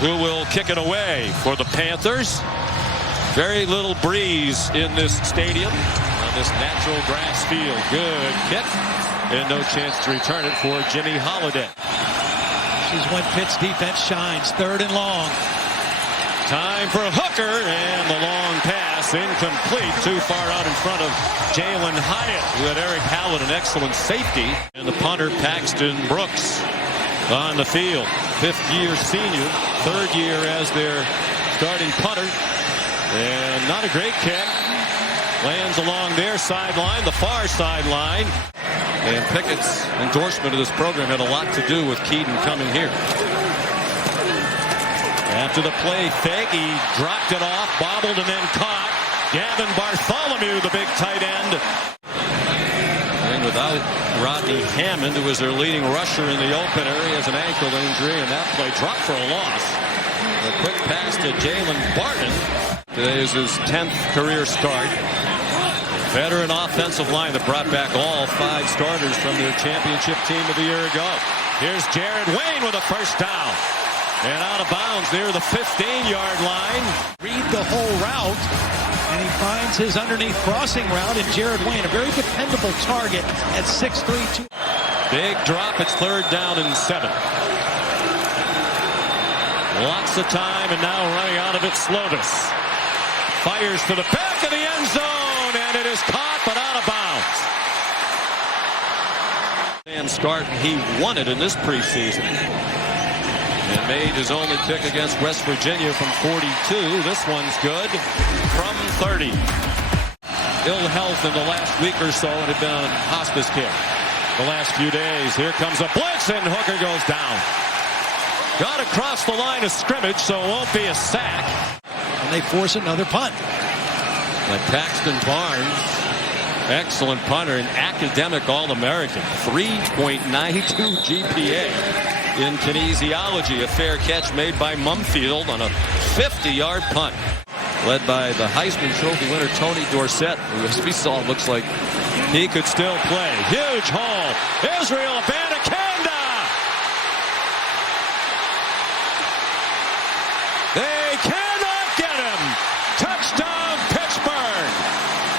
who will kick it away for the Panthers. Very little breeze in this stadium on this natural grass field. Good kick, and no chance to return it for Jimmy Holiday. This is when Pitt's defense shines. 3rd and long. Time for a hooker, and the long pass incomplete. Too far out in front of Jalen Hyatt, who had Eric Hallett, an excellent safety. And the punter, Paxton Brooks, on the field. 5th-year senior, 3rd year as their starting punter. And not a great kick. Lands along their sideline, the far sideline. And Pickett's endorsement of this program had a lot to do with Keaton coming here. After the play fake, he dropped it off, bobbled, and then caught. Gavin Bartholomew, the big tight end. And without Rodney Hammond, who was their leading rusher in the opener, he has an ankle injury, and that play dropped for a loss. A quick pass to Jalen Barton. Today is his 10th career start. Veteran offensive line that brought back all 5 starters from their championship team of the year ago. Here's Jared Wayne with a first down. And out of bounds near the 15-yard line. Read the whole route, and he finds his underneath crossing route in Jared Wayne, a very dependable target at 6'3". Big drop. It's 3rd down and 7. Lots of time, and now running out of it, Slovis. Fires to the back of the end zone, and it is caught, but out of bounds. And start, he won it in this preseason. And made his only kick against West Virginia from 42. This one's good from 30. Ill health in the last week or so and had been on hospice care the last few days. Here comes a blitz, and Hooker goes down. Got across the line of scrimmage, so it won't be a sack. And they force another punt. Like Paxton Barnes, excellent punter, an academic All-American, 3.92 GPA. In kinesiology, a fair catch made by Mumfield on a 50-yard punt. Led by the Heisman Trophy winner Tony Dorsett, who, as we saw, looks like he could still play. Huge haul. Israel Abanikanda. They cannot get him. Touchdown, Pittsburgh.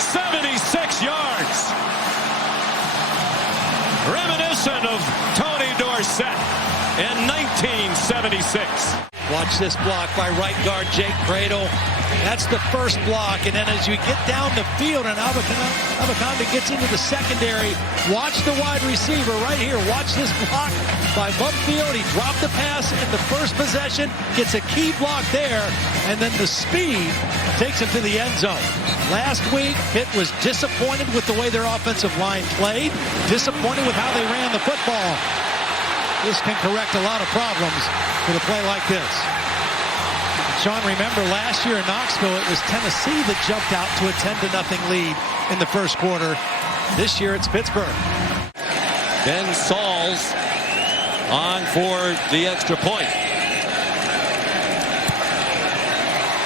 76 yards. Reminiscent of Tony Dorsett in 1976. Watch this block by right guard Jake Cradle. That's the first block, and then as you get down the field and Abanikanda gets into the secondary, watch the wide receiver right here. Watch this block by Mumfield. He dropped the pass in the first possession, gets a key block there, and then the speed takes him to the end zone. Last week, Pitt was disappointed with the way their offensive line played, disappointed with how they ran the football. This can correct a lot of problems with a play like this. Sean, remember last year in Knoxville, it was Tennessee that jumped out to a 10-0 lead in the first quarter. This year, it's Pittsburgh. Ben Sauls on for the extra point.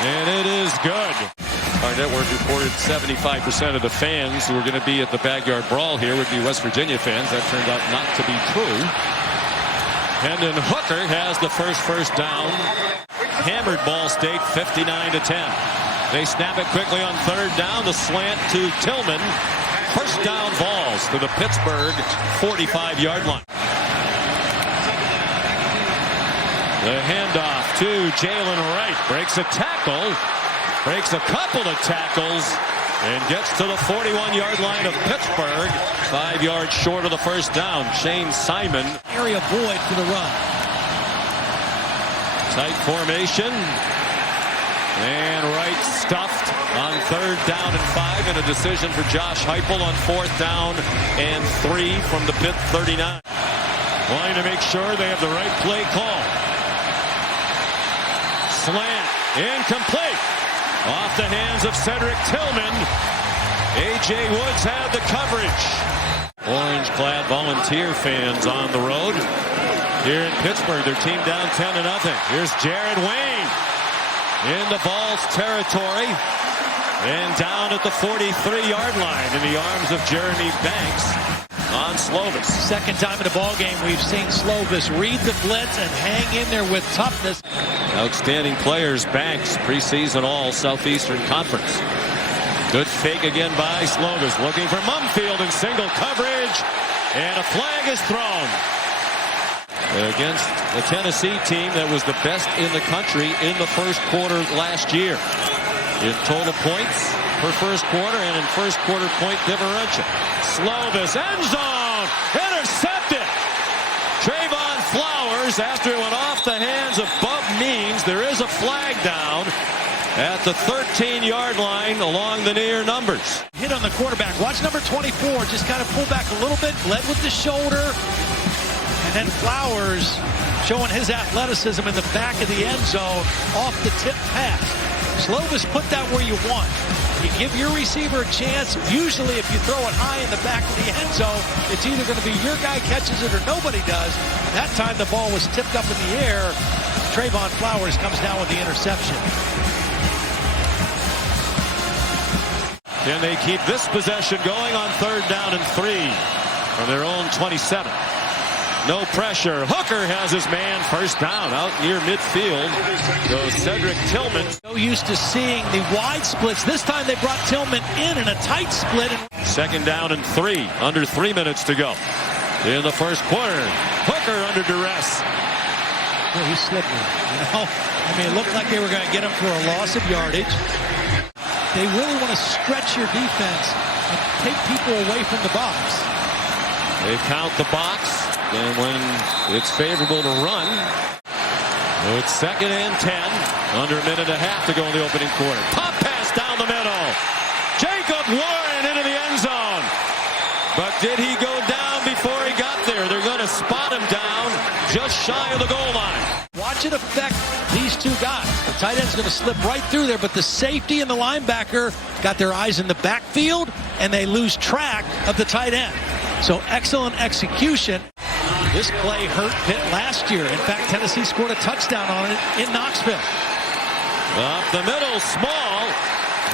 And it is good. Our network reported 75% of the fans who were going to be at the Backyard Brawl here would be West Virginia fans. That turned out not to be true. Hendon Hooker has the first down. Hammered Ball State 59-10. They snap it quickly on 3rd down. The slant to Tillman. First down balls to the Pittsburgh 45-yard line. The handoff to Jalen Wright. Breaks a tackle. Breaks a couple of tackles. And gets to the 41-yard line of Pittsburgh. 5 yards short of the first down. Shane Simon. Area void for the run. Tight formation. And Wright stuffed on 3rd down and 5. And a decision for Josh Heupel on 4th down and 3 from the Pitt 39. Wanting to make sure they have the right play call. Slant. Incomplete. Off the hands of Cedric Tillman. A.J. Woods had the coverage. Orange-clad Volunteer fans on the road. Here in Pittsburgh, their team down 10-0. Here's Jared Wayne in the Vols territory. And down at the 43-yard line in the arms of Jeremy Banks on Slovis. Second time in the ballgame we've seen Slovis read the blitz and hang in there with toughness. Outstanding players, Banks, preseason all Southeastern Conference. Good fake again by Slovis, looking for Mumfield in single coverage, and a flag is thrown against the Tennessee team that was the best in the country in the first quarter last year in total points per first quarter and in first quarter point differential. Slovis, end zone, intercepted. Trayvon Flowers, after it went off the hands of Bub Means, there is a flag down at the 13-yard line along the near numbers. Hit on the quarterback. Watch number 24 just kind of pull back a little bit, led with the shoulder. And then Flowers showing his athleticism in the back of the end zone off the tip pass. Slovis put that where you want. You give your receiver a chance. Usually if you throw it high in the back of the end zone, it's either going to be your guy catches it or nobody does. That time the ball was tipped up in the air. Trayvon Flowers comes down with the interception. Can they keep this possession going on 3rd down and 3 from their own 27? No pressure. Hooker has his man, first down out near midfield. Goes Cedric Tillman. So used to seeing the wide splits. This time they brought Tillman in a tight split. 2nd down and 3, under 3 minutes to go in the first quarter. Hooker under duress. Well, he's slippery, you know. I mean, it looked like they were going to get him for a loss of yardage. They really want to stretch your defense and take people away from the box. They count the box. And when it's favorable to run, it's 2nd and 10. Under a minute and a half to go in the opening quarter. Pop pass down the middle. Jacob Warren into the end zone. But did he go down before he got there? They're going to spot him down just shy of the goal line. Watch it affect these two guys. The tight end's going to slip right through there, but the safety and the linebacker got their eyes in the backfield, and they lose track of the tight end. So excellent execution. This play hurt Pitt last year. In fact, Tennessee scored a touchdown on it in Knoxville. Up the middle, Small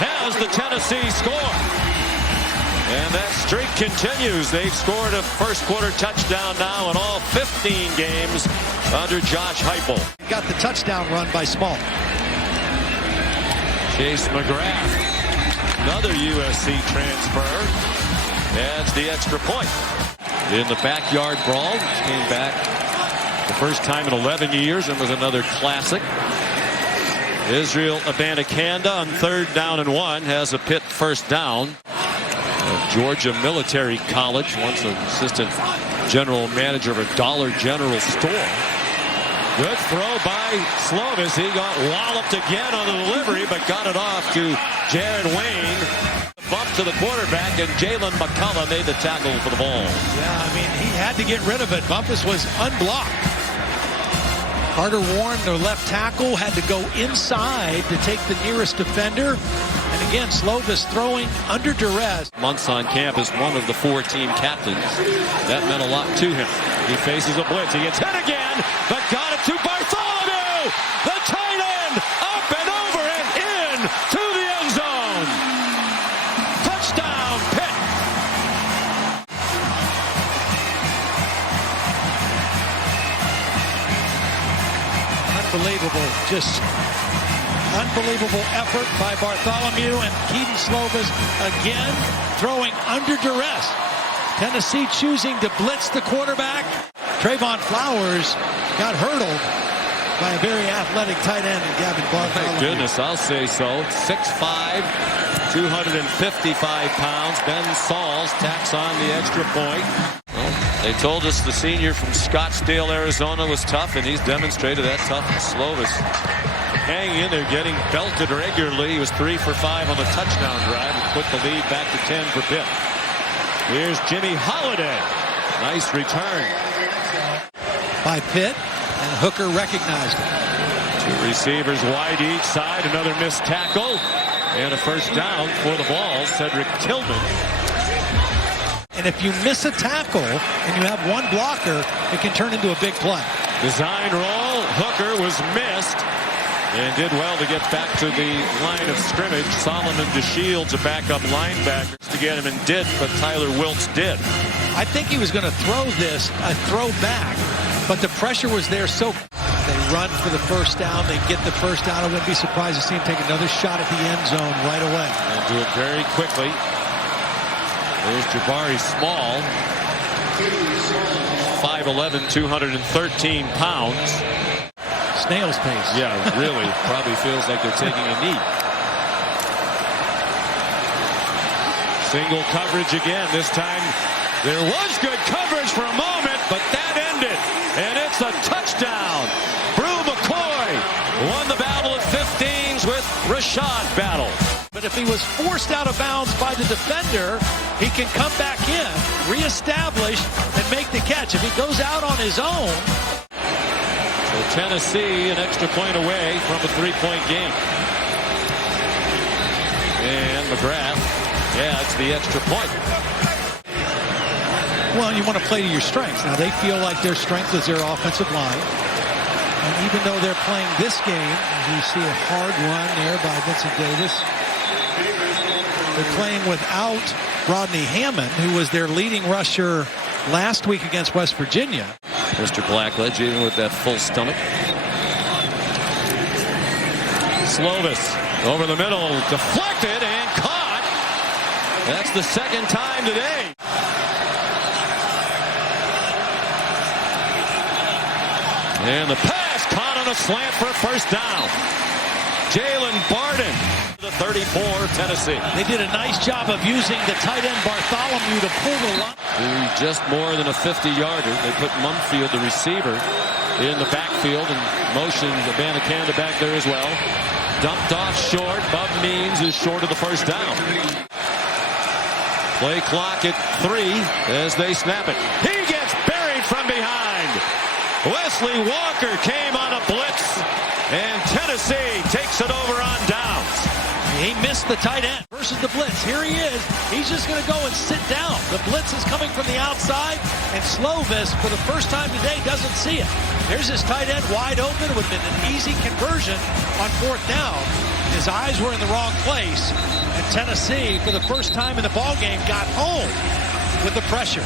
has the Tennessee score. And that streak continues. They've scored a first quarter touchdown now in all 15 games under Josh Heupel. Got the touchdown run by Small. Chase McGrath, another USC transfer, adds the extra point. In the backyard brawl, came back the first time in 11 years and was another classic. Israel Abanikanda on 3rd down and 1 has a Pitt first down. Georgia Military College, once an assistant general manager of a Dollar General store. Good throw by Slovis. He got walloped again on the delivery, but got it off to Jared Wayne. Bump to the quarterback, and Jalen McCullough made the tackle for the ball. Yeah, I mean, he had to get rid of it. Bumpus was unblocked. Carter Warren, their left tackle, had to go inside to take the nearest defender. And again, Slovis throwing under duress. Months on campus, one of the 4 team captains. That meant a lot to him. He faces a blitz. He gets hit again, but got it to Bartholomew. The tight end up and over and in to the end zone. Touchdown, Pitt. Unbelievable, just unbelievable effort by Bartholomew, and Keaton Slovis again throwing under duress. Tennessee choosing to blitz the quarterback. Trayvon Flowers got hurdled by a very athletic tight end, Gavin Bartholomew. Thank goodness, I'll say so. 6'5", 255 pounds. Ben Sauls tacks on the extra point. Well, they told us the senior from Scottsdale, Arizona was tough, and he's demonstrated that toughness. Slovis hanging in there, getting belted regularly. He was 3 for 5 on the touchdown drive and put the lead back to 10 for Pitt. Here's Jimmy Holiday. Nice return by Pitt, and Hooker recognized it. 2 receivers wide each side. Another missed tackle. And a first down for the ball, Cedric Tillman. And if you miss a tackle and you have one blocker, it can turn into a big play. Design roll. Hooker was missed and did well to get back to the line of scrimmage. Solomon DeShields, a backup linebacker, to get him, and did, but Tyler Wilkes did. I think he was going to throw this, a throw back, but the pressure was there so they run for the first down. They get the first down. I wouldn't be surprised to see him take another shot at the end zone right away. And do it very quickly. There's Jabari Small. 5'11", 213 pounds. Snail's pace. Yeah, really. Probably feels like they're taking a knee. Single coverage again. This time there was good coverage for a moment, but that ended. And it's a touchdown. Brew McCoy won the battle of 15s with Rashad Battle. But if he was forced out of bounds by the defender, he can come back in, reestablish, and make the catch. If he goes out on his own. So Tennessee an extra point away from a 3-point game. And McGrath adds the extra point. Well, you want to play to your strengths. Now, they feel like their strength is their offensive line. And even though they're playing this game, you see a hard run there by Vincent Davis. They're playing without Rodney Hammond, who was their leading rusher last week against West Virginia. Mr. Blackledge even with that full stomach. Slovis over the middle, deflected and caught. That's the second time today. And the pass caught on a slant for a first down. Jalen Barden, the 34, Tennessee. They did a nice job of using the tight end Bartholomew to pull the line. Just more than a 50-yarder. They put Mumfield, the receiver, in the backfield and motioned Abanikanda back there as well. Dumped off short. Bub Means is short of the first down. Play clock at 3 as they snap it. He gets buried from behind. Wesley Walker came on a blitz, and Tennessee takes it over on downs. He missed the tight end versus the blitz. Here he is. He's just going to go and sit down. The blitz is coming from the outside, and Slovis, for the first time today, doesn't see it. There's his tight end wide open. It would have been an easy conversion on 4th down. His eyes were in the wrong place, and Tennessee, for the first time in the ballgame, got home with the pressure.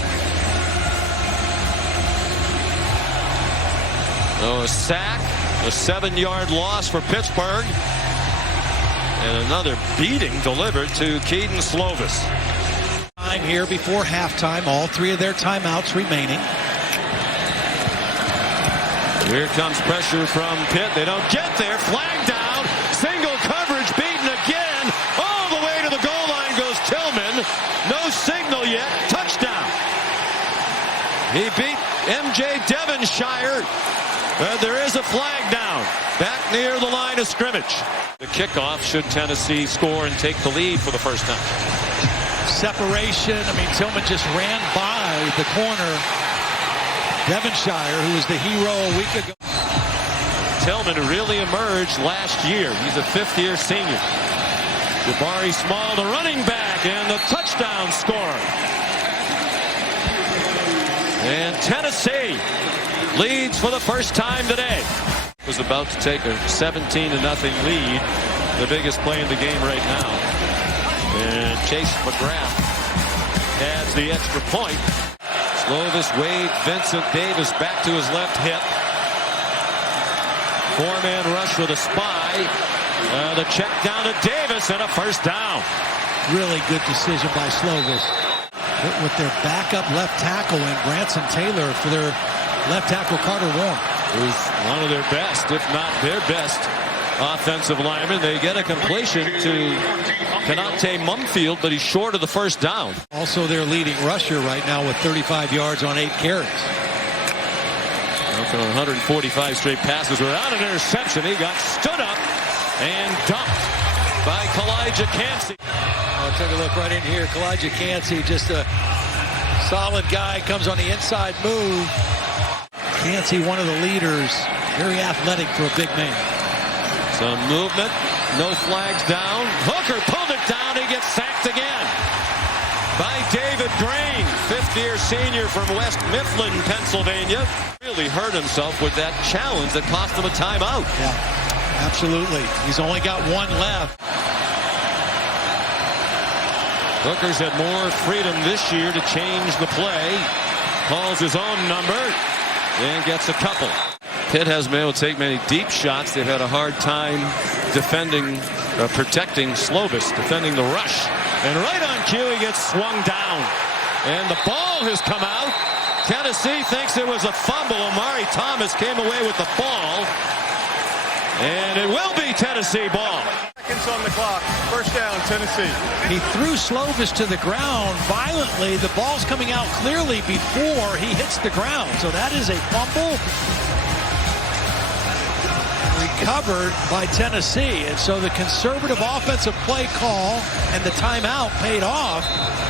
So a sack, a 7-yard loss for Pittsburgh, and another beating delivered to Keaton Slovis. Time here before halftime, all 3 of their timeouts remaining. Here comes pressure from Pitt. They don't get there. Flag down. Single coverage beaten again. All the way to the goal line goes Tillman. No signal yet. Touchdown. He beat MJ Devonshire. There is a flag down. Back near the line of scrimmage. The kickoff should Tennessee score and take the lead for the first time. Separation. I mean, Tillman just ran by the corner. Devonshire, who was the hero a week ago. Tillman really emerged last year. He's a 5th-year senior. Jabari Small, the running back, and the touchdown scorer. And Tennessee leads for the first time today. Was about to take a 17-0 lead, the biggest play in the game right now. And Chase McGrath adds the extra point. Slovis, Wade, Vincent Davis back to his left hip. 4-man rush with a spy. The check down to Davis and a first down. Really good decision by Slovis. With their backup left tackle and Branson Taylor for their left tackle Carter Warren. Who's one of their best, if not their best, offensive linemen. They get a completion to Kanate Mumfield, but he's short of the first down. Also their leading rusher right now with 35 yards on 8 carries. After 145 straight passes without an interception, he got stood up and dumped by Kalijah Cansey. I'll take a look right in here. Kalijah Cansey, just a solid guy, comes on the inside move. Cansey, one of the leaders, very athletic for a big man. Some movement, no flags down. Hooker pulled it down. He gets sacked again by David Green, 5th-year senior from West Mifflin, Pennsylvania. Really hurt himself with that challenge that cost him a timeout. Yeah, absolutely. He's only got 1 left. Hooker's had more freedom this year to change the play. Calls his own number and gets a couple. Pitt hasn't been able to take many deep shots. They've had a hard time defending, protecting Slovis, defending the rush. And right on cue, he gets swung down. And the ball has come out. Tennessee thinks it was a fumble. Amari Thomas came away with the ball. And it will be Tennessee ball. Seconds on the clock. First down, Tennessee. He threw Slovis to the ground violently. The ball's coming out clearly before he hits the ground. So that is a fumble recovered by Tennessee. And so the conservative offensive play call and the timeout paid off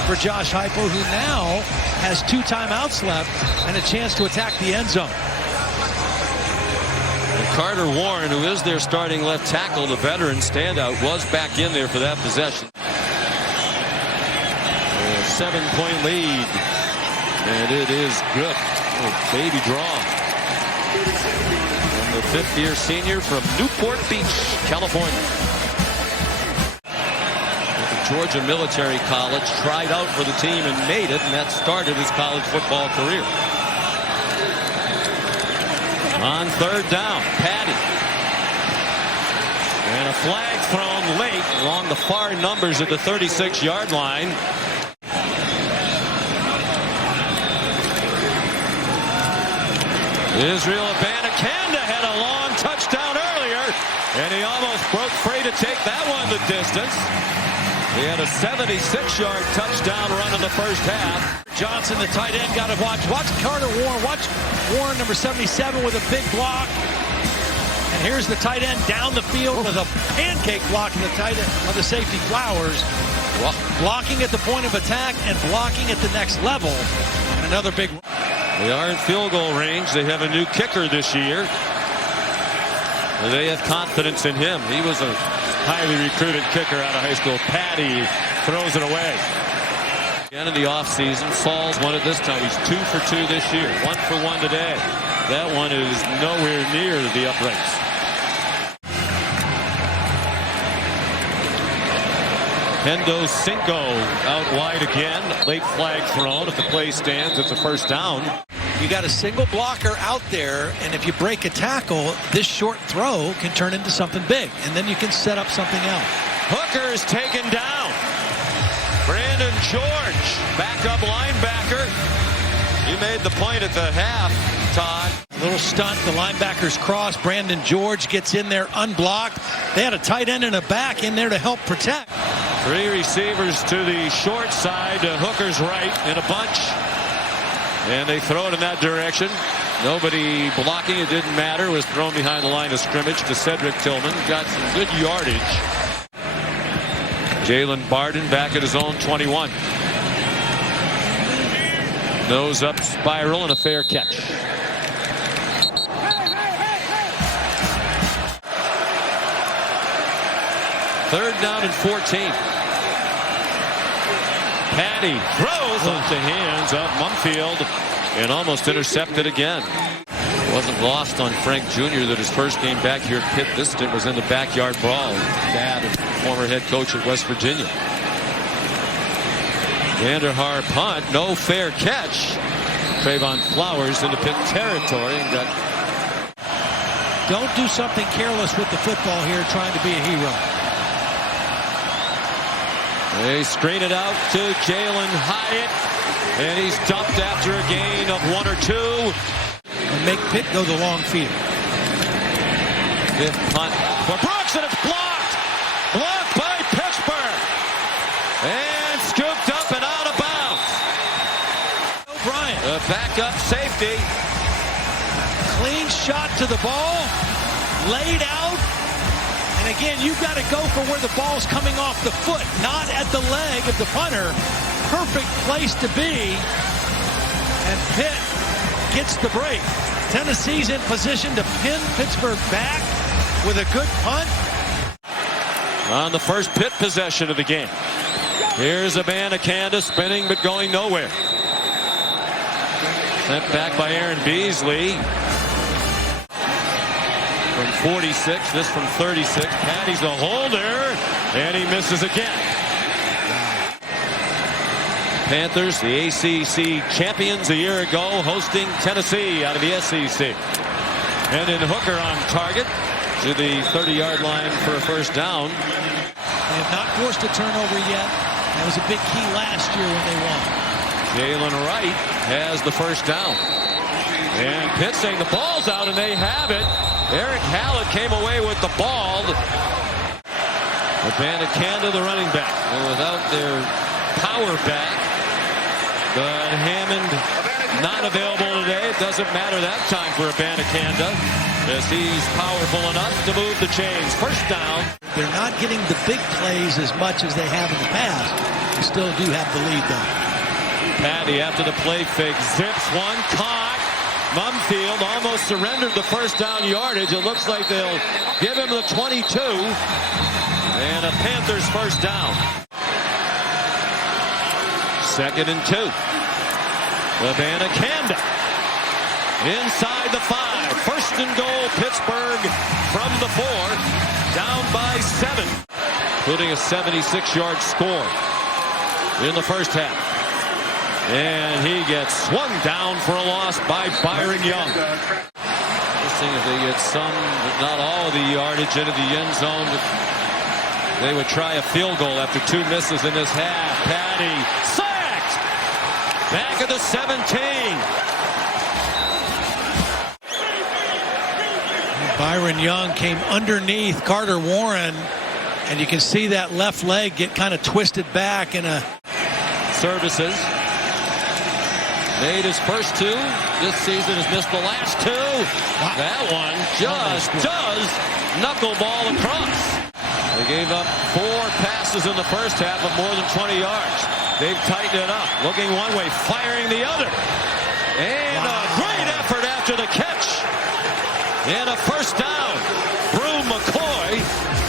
for Josh Heupel, who now has 2 timeouts left and a chance to attack the end zone. Carter Warren, who is their starting left tackle, the veteran standout, was back in there for that possession. A 7-point lead, and it is good. Oh, baby draw. And the 5th-year senior from Newport Beach, California. At the Georgia Military College, tried out for the team and made it, and that started his college football career. On 3rd down, Patty. And a flag thrown late along the far numbers at the 36-yard line. Israel Abanikanda had a long touchdown earlier, and he almost broke free to take that one the distance. He had a 76-yard touchdown run in the first half. Johnson, the tight end, got to watch. Watch Carter Warren. Watch Warren, number 77, with a big block. And here's the tight end down the field with a pancake block of the tight end of the safety Flowers. Blocking at the point of attack and blocking at the next level. And another big. They are in field goal range. They have a new kicker this year. They have confidence in him. He was a highly recruited kicker out of high school. Patty throws it away. Again in the offseason, Saul's won it this time. He's 2 for 2 this year. 1 for 1 today. That one is nowhere near the uprights. Hendo Cinco out wide again. Late flag thrown. If the play stands, it's a first down. You got a single blocker out there, and if you break a tackle, this short throw can turn into something big, and then you can set up something else. Hooker is taken down. Brandon George, backup linebacker. You made the point at the half, Todd. A little stunt. The linebackers cross. Brandon George gets in there unblocked. They had a tight end and a back in there to help protect. 3 receivers to the short side, to Hooker's right in a bunch. And they throw it in that direction. Nobody blocking. It didn't matter. It was thrown behind the line of scrimmage to Cedric Tillman. Got some good yardage. Jalen Barden back at his own 21. Nose up spiral and a fair catch. Third down and 14. Patty throws off the hands of Mumfield and almost intercepted again. Wasn't lost on Frank Jr. that his first game back here at Pitt this stint was in the backyard brawl. Dad and former head coach at West Virginia. Vanderhaar punt, no fair catch. Trayvon Flowers into Pitt territory and got. Don't do something careless with the football here, trying to be a hero. They screen it out to Jalen Hyatt, and he's dumped after a gain of 1 or 2. And make Pitt go the long field. 5th punt for Brooks, and it's blocked. Blocked by Pittsburgh. And scooped up and out of bounds. O'Brien. The backup safety. Clean shot to the ball. Laid out. And again, you've got to go for where the ball's coming off the foot, not at the leg of the punter. Perfect place to be. And Pitt gets the break. Tennessee's in position to pin Pittsburgh back with a good punt. On the first Pitt possession of the game. Here's Abanikanda spinning but going nowhere. Sent back by Aaron Beasley. From 46, this from 36. Patty's a holder, and he misses again. Panthers, the ACC champions a year ago, hosting Tennessee out of the SEC. And then Hooker on target to the 30-yard line for a first down. They have not forced a turnover yet. That was a big key last year when they won. Jalen Wright has the first down. And Pitt saying the ball's out, and they have it. Eric Hallett came away with the ball. Abanikanda, the running back. Well, without their power back. But Hammond not available today. It doesn't matter that time for Abanikanda, as he's powerful enough to move the chains. First down. They're not getting the big plays as much as they have in the past. They still do have the lead, though. Patty after the play fake zips one, caught. Mumfield almost surrendered the first down yardage. It looks like they'll give him the 22. And a Panthers first down. 2nd and 2. Abanikanda inside the 5. First and goal, Pittsburgh from the 4. Down by 7. Including a 76-yard score in the first half. And he gets swung down for a loss by Byron Young. Interesting if they get some, but not all of the yardage into the end zone. They would try a field goal after 2 misses in this half. Patty sacked! Back at the 17. Byron Young came underneath Carter Warren, and you can see that left leg get kind of twisted back in a... Services. Made his first 2 this season, has missed the last 2. Wow. That one just does knuckleball across. They gave up 4 passes in the first half of more than 20 yards. They've tightened it up. Looking one way, firing the other. And a great effort after the catch. And a first down. Broom McCoy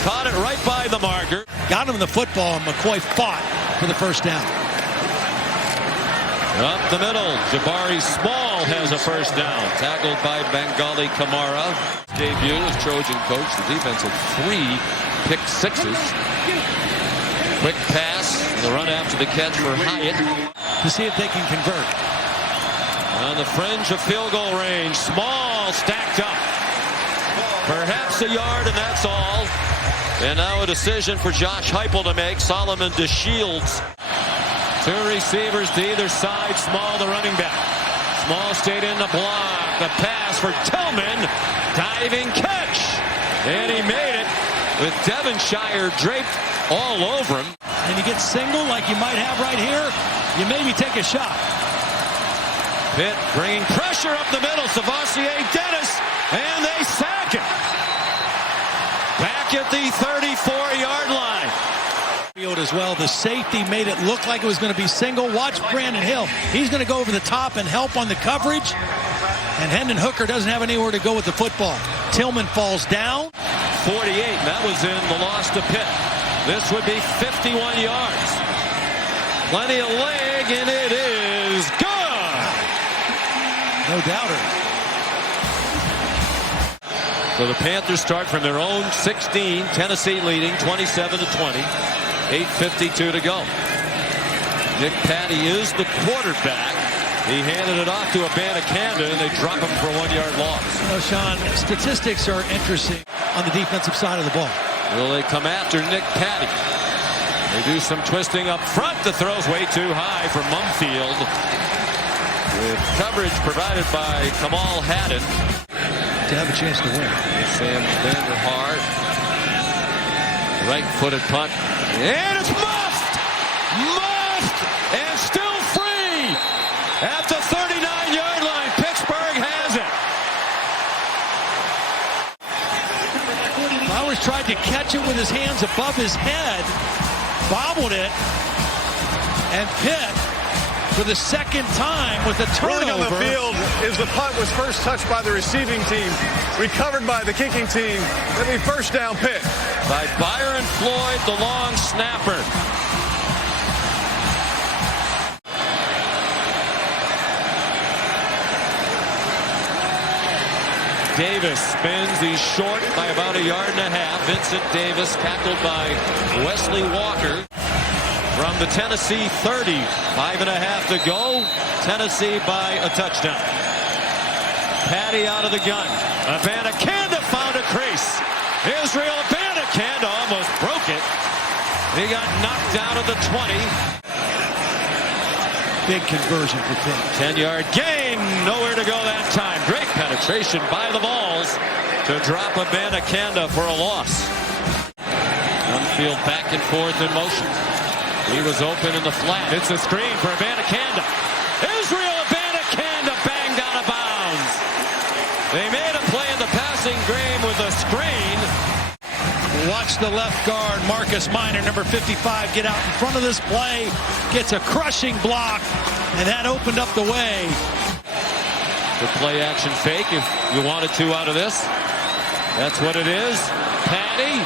caught it right by the marker. Got him the football, and McCoy fought for the first down. Up the middle, Jabari Small has a first down. Tackled by Bengali Kamara. Debut as Trojan coach. The defense had 3 pick sixes. Quick pass. The run after the catch for Hyatt. To see if they can convert. On the fringe of field goal range. Small stacked up. Perhaps a yard, and that's all. And now a decision for Josh Heupel to make. Solomon DeShields. 2 receivers to either side. Small, the running back. Small stayed in the block. The pass for Tillman. Diving catch. And he made it with Devonshire draped all over him. And you get single like you might have right here, you maybe take a shot. Pitt bringing pressure up the middle. Savassier Dennis. And they sack it. Back at the 34-yard line. As well, the safety made it look like it was going to be single. Watch Brandon Hill. He's going to go over the top and help on the coverage. And Hendon Hooker doesn't have anywhere to go with the football. Tillman falls down. 48, and that was in the loss to Pitt. This would be 51 yards. Plenty of leg, and it is good. No doubter. So the Panthers start from their own 16. Tennessee leading 27-20. 8:52 to go. Nick Patty is the quarterback. He handed it off to Abanikanda, and they drop him for a 1-yard loss. You know, Sean, statistics are interesting on the defensive side of the ball. Will they come after Nick Patty? They do some twisting up front. The throw's way too high for Mumfield. With coverage provided by Kamal Haddon. To have a chance to win. Sam Vanderhart. Right-footed punt. And it's muffed! Muffed! And still free! At the 39-yard line, Pittsburgh has it. Flowers tried to catch it with his hands above his head. Bobbled it. And Pitt, for the second time with a turnover. Rolling on the field is the punt was first touched by the receiving team. Recovered by the kicking team. That'll be first down Pitt. By Byron Floyd, the long snapper. Davis spins. He's short by about 1.5 yards. Vincent Davis tackled by Wesley Walker. From the Tennessee 30, 5.5 to go. Tennessee by a touchdown. Patty out of the gun. Abanikanda found a crease. Israel Abanikanda almost broke it. He got knocked out of the 20. Big conversion for Pitt. 10-yard gain. Nowhere to go that time. Great penetration by the Vols to drop Abanikanda for a loss. Field back and forth in motion. He was open in the flat. It's a screen for Abanikanda. Israel Abanikanda banged out of bounds. They made a play in the passing game with a screen. Watch the left guard, Marcus Minor, number 55, get out in front of this play. Gets a crushing block, and that opened up the way. The play action fake if you wanted to out of this. That's what it is. Patty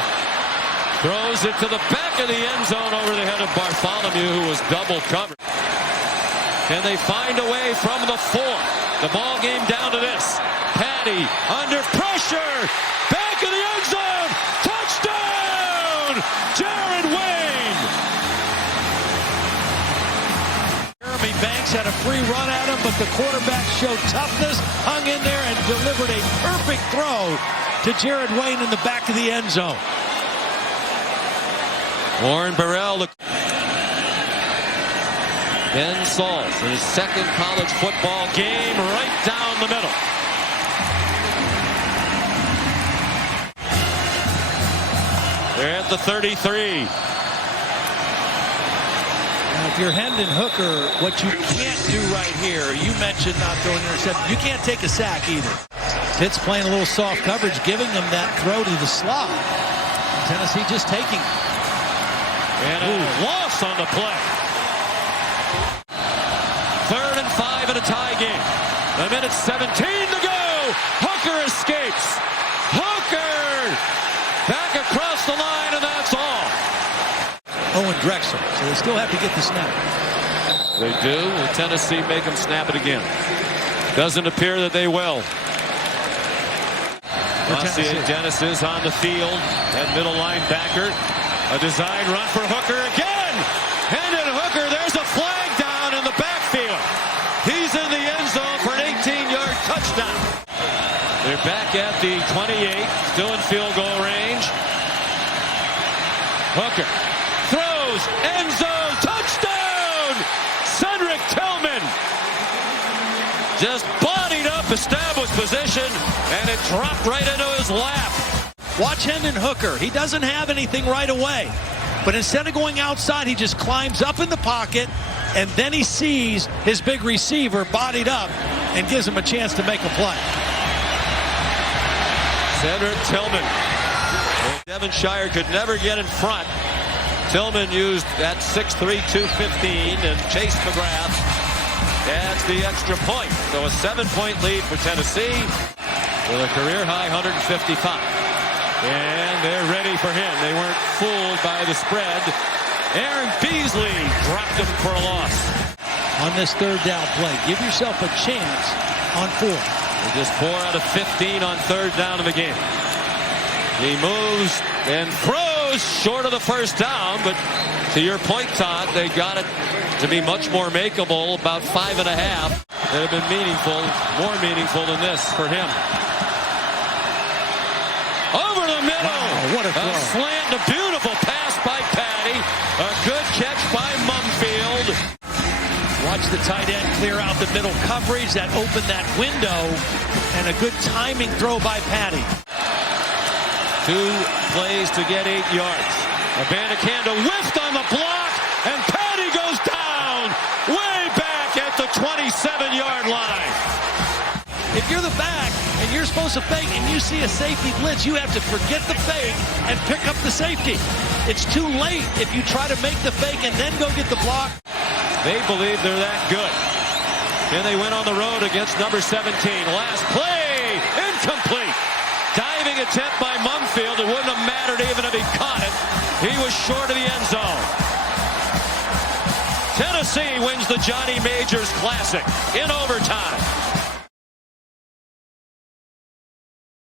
throws it to the back of the end zone over the head of Bartholomew, who was double covered. Can they find a way from the 4? The ball game down to this. Patty under pressure. Back of the end zone. Touchdown! Jared Wayne! Jeremy Banks had a free run at him, but the quarterback showed toughness, hung in there, and delivered a perfect throw to Jared Wayne in the back of the end zone. Warren Burrell. Ben Sauls in his second college football game, right down the middle. They're at the 33. Now, if you're Hendon Hooker, what you can't do right here, you mentioned not throwing interception. You can't take a sack either. Pitt's playing a little soft coverage, giving them that throw to the slot. Tennessee just taking it. And a loss on the play. 3rd and 5 in a tie game. A minute 17 to go. Hooker escapes. Hooker back across the line, and that's all. Owen Drexel, so they still have to get the snap. They do. Will Tennessee make them snap it again? Doesn't appear that they will. Dennis is on the field at middle linebacker. A design run for Hooker again. Hendon Hooker, there's a flag down in the backfield. He's in the end zone for an 18-yard touchdown. They're back at the 28, still in field goal range. Hooker throws, end zone, touchdown! Cedric Tillman just bodied up, established position, and it dropped right into his lap. Watch Hendon Hooker. He doesn't have anything right away. But instead of going outside, he just climbs up in the pocket, and then he sees his big receiver bodied up and gives him a chance to make a play. Cedric Tillman. Devonshire could never get in front. Tillman used that 6'3", 215, and Chase McGrath adds the extra point. So a 7-point lead for Tennessee with a career-high 155. And they're ready for him. They weren't fooled by the spread. Aaron Beasley dropped him for a loss. On this 3rd down play, give yourself a chance on 4. They're just 4 out of 15 on 3rd down in the game. He moves and throws short of the 1st down, but to your point, Todd, they got it to be much more makeable, about 5.5. That have been meaningful, more meaningful than this for him. Over the middle. Wow, what a throw. A slant, a beautiful pass by Patty. A good catch by Mumfield. Watch the tight end clear out the middle coverage. That opened that window. And a good timing throw by Patty. 2 plays to get 8 yards. Abanikanda whiffed on the block. And Patty goes down way back at the 27-yard line. If you're the back and you're supposed to fake and you see a safety blitz, you have to forget the fake and pick up the safety. It's too late if you try to make the fake and then go get the block. They believe they're that good. And they went on the road against number 17. Last play, incomplete. Diving attempt by Mumfield. It wouldn't have mattered even if he caught it. He was short of the end zone. Tennessee wins the Johnny Majors Classic in overtime.